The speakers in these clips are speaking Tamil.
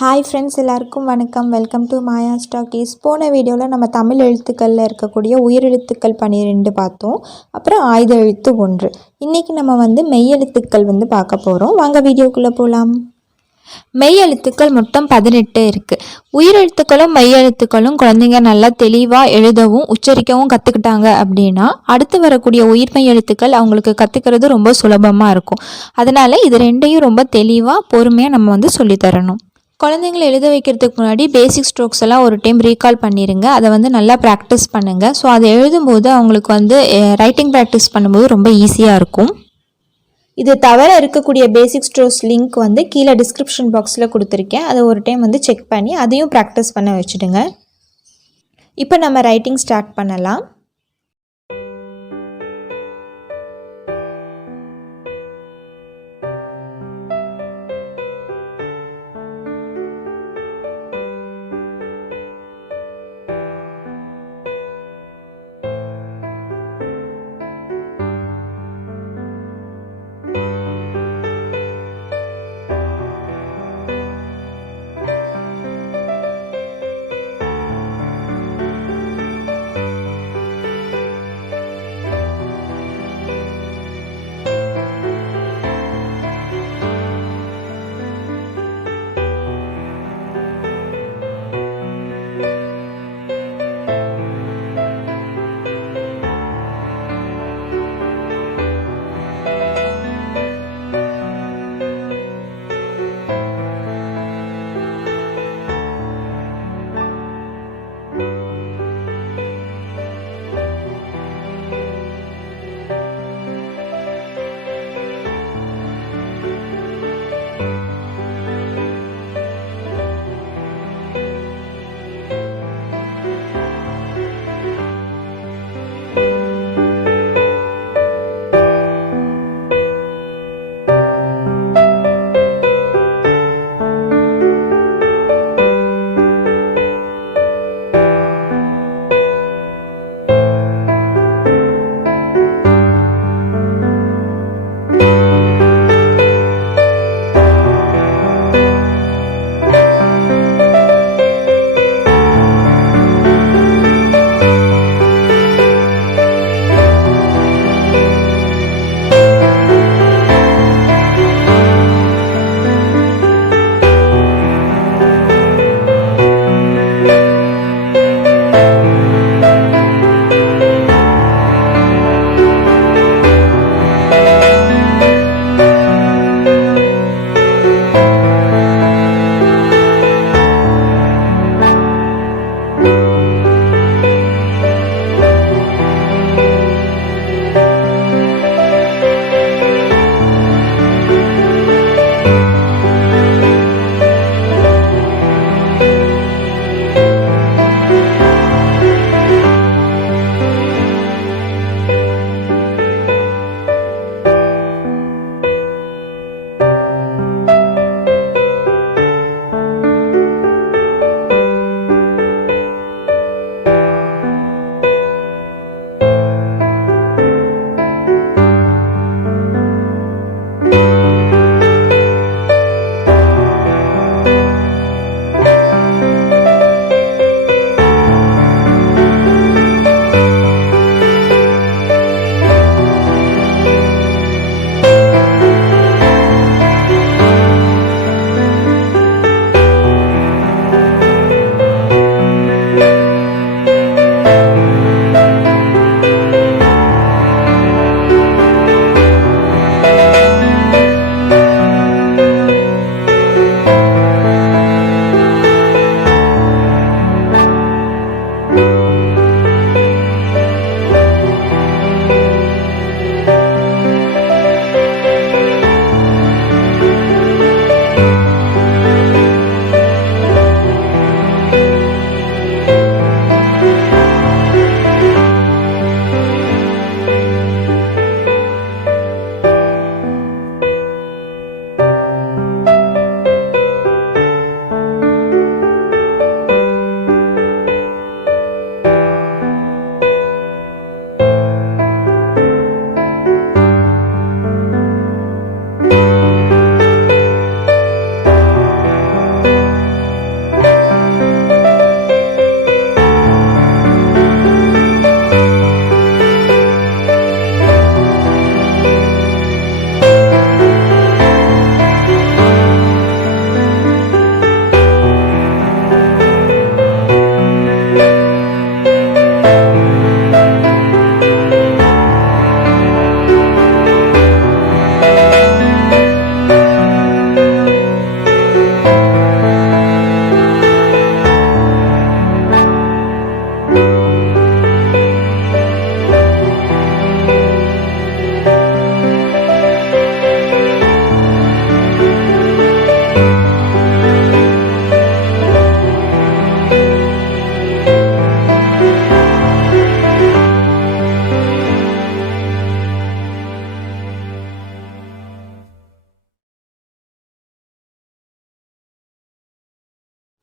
ஹாய் ஃப்ரெண்ட்ஸ், எல்லாருக்கும் வணக்கம். Welcome to Maya's talkies. போன வீடியோவில் நம்ம தமிழ் எழுத்துக்களில் இருக்கக்கூடிய உயிரெழுத்துக்கள் 12 பார்த்தோம். அப்புறம் ஆயுத எழுத்து 1. இன்றைக்கி நம்ம மெய்யெழுத்துக்கள் பார்க்க போகிறோம். வாங்க வீடியோக்குள்ளே போகலாம். மெய்யெழுத்துக்கள் மொத்தம் 18 இருக்குது. உயிரெழுத்துக்களும் மெய்யெழுத்துக்களும் குழந்தைங்க நல்லா தெளிவாக எழுதவும் உச்சரிக்கவும் கற்றுக்கிட்டாங்க அப்படின்னா அடுத்து வரக்கூடிய உயிர்மெய் எழுத்துக்கள் அவங்களுக்கு கற்றுக்கிறது ரொம்ப சுலபமாக இருக்கும். அதனால் இது ரெண்டையும் ரொம்ப தெளிவாக பொறுமையாக நம்ம சொல்லித்தரணும். குழந்தைங்களை எழுத வைக்கிறதுக்கு முன்னாடி பேசிக் ஸ்ட்ரோக்ஸ் எல்லாம் ஒரு டைம் ரீகால் பண்ணிடுங்க. அதை நல்லா ப்ராக்டிஸ் பண்ணுங்கள். ஸோ அதை எழுதும்போது அவங்களுக்கு ரைட்டிங் ப்ராக்டிஸ் பண்ணும்போது ரொம்ப ஈஸியாக இருக்கும். இது தவிர இருக்கக்கூடிய பேசிக் ஸ்ட்ரோக்ஸ் லிங்க் கீழே டிஸ்கிரிப்ஷன் பாக்ஸில் கொடுத்துருக்கேன். அதை ஒரு டைம் செக் பண்ணி அதையும் ப்ராக்டிஸ் பண்ண வச்சுடுங்க. இப்போ நம்ம ரைட்டிங் ஸ்டார்ட் பண்ணலாம்.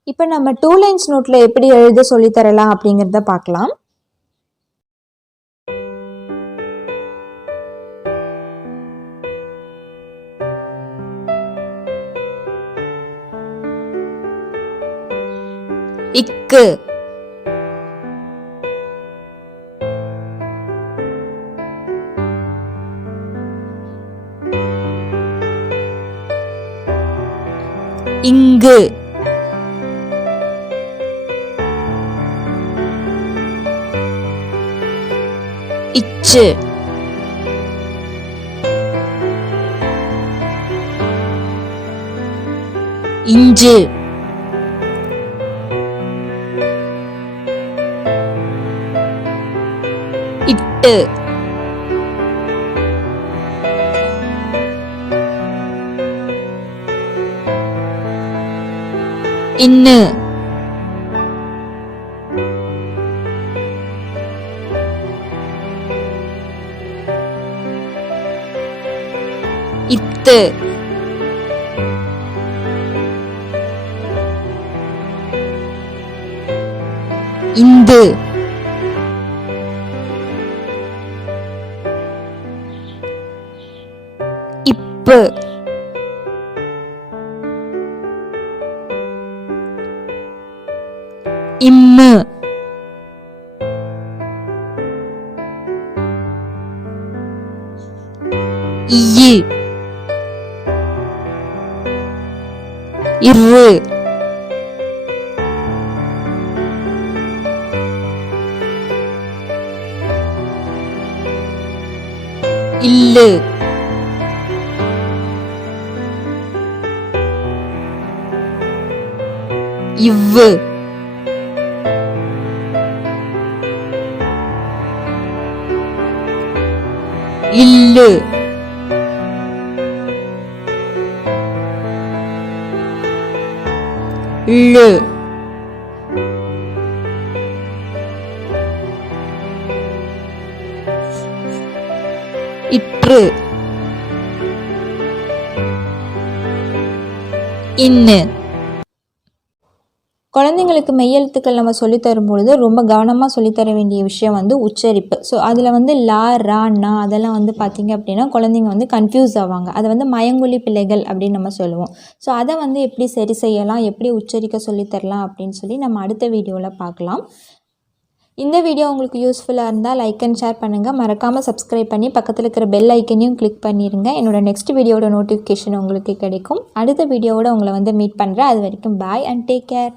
இப்போ நம்ம 2 லைன்ஸ் நோட்டில் எப்படி எழுத சொல்லித்தரலாம் அப்படிங்கிறத பார்க்கலாம். இக்கு, இங்கு, இச்சு, இஞ்சு, இட்டு, இன்னு, இத்து, இந்து, இப்பு, இம்மு, இய்யு, இரு, இல்லு, இவ்வு, இல்லு, ழு, இற்று, இன்னு. குழந்தைங்களுக்கு மெய்யெழுத்துக்கள் நம்ம சொல்லித் தரும்பொழுது ரொம்ப கவனமாக சொல்லித்தர வேண்டிய விஷயம் வந்து உச்சரிப்பு. ஸோ அதில் வந்து லா, ரா, நா அதெல்லாம் வந்து பார்த்திங்க அப்படின்னா குழந்தைங்க வந்து கன்ஃபியூஸ் ஆவாங்க. அதை வந்து மயங்கொலி பிள்ளைகள் அப்படின்னு நம்ம சொல்லுவோம். ஸோ அதை வந்து எப்படி சரி செய்யலாம், எப்படி உச்சரிக்க சொல்லித்தரலாம் அப்படின்னு சொல்லி நம்ம அடுத்த வீடியோவில் பார்க்கலாம். இந்த வீடியோ உங்களுக்கு யூஸ்ஃபுல்லாக இருந்தால் லைக் அண்ட் ஷேர் பண்ணுங்கள். மறக்காமல் சப்ஸ்கிரைப் பண்ணி பக்கத்தில் இருக்கிற பெல் ஐக்கனையும் கிளிக் பண்ணிடுங்க. என்னோட நெக்ஸ்ட் வீடியோட நோட்டிஃபிகேஷன் உங்களுக்கு கிடைக்கும். அடுத்த வீடியோவோட உங்களை வந்து மீட் பண்ணுறேன். அது வரைக்கும் பாய் அண்ட் டேக் கேர்.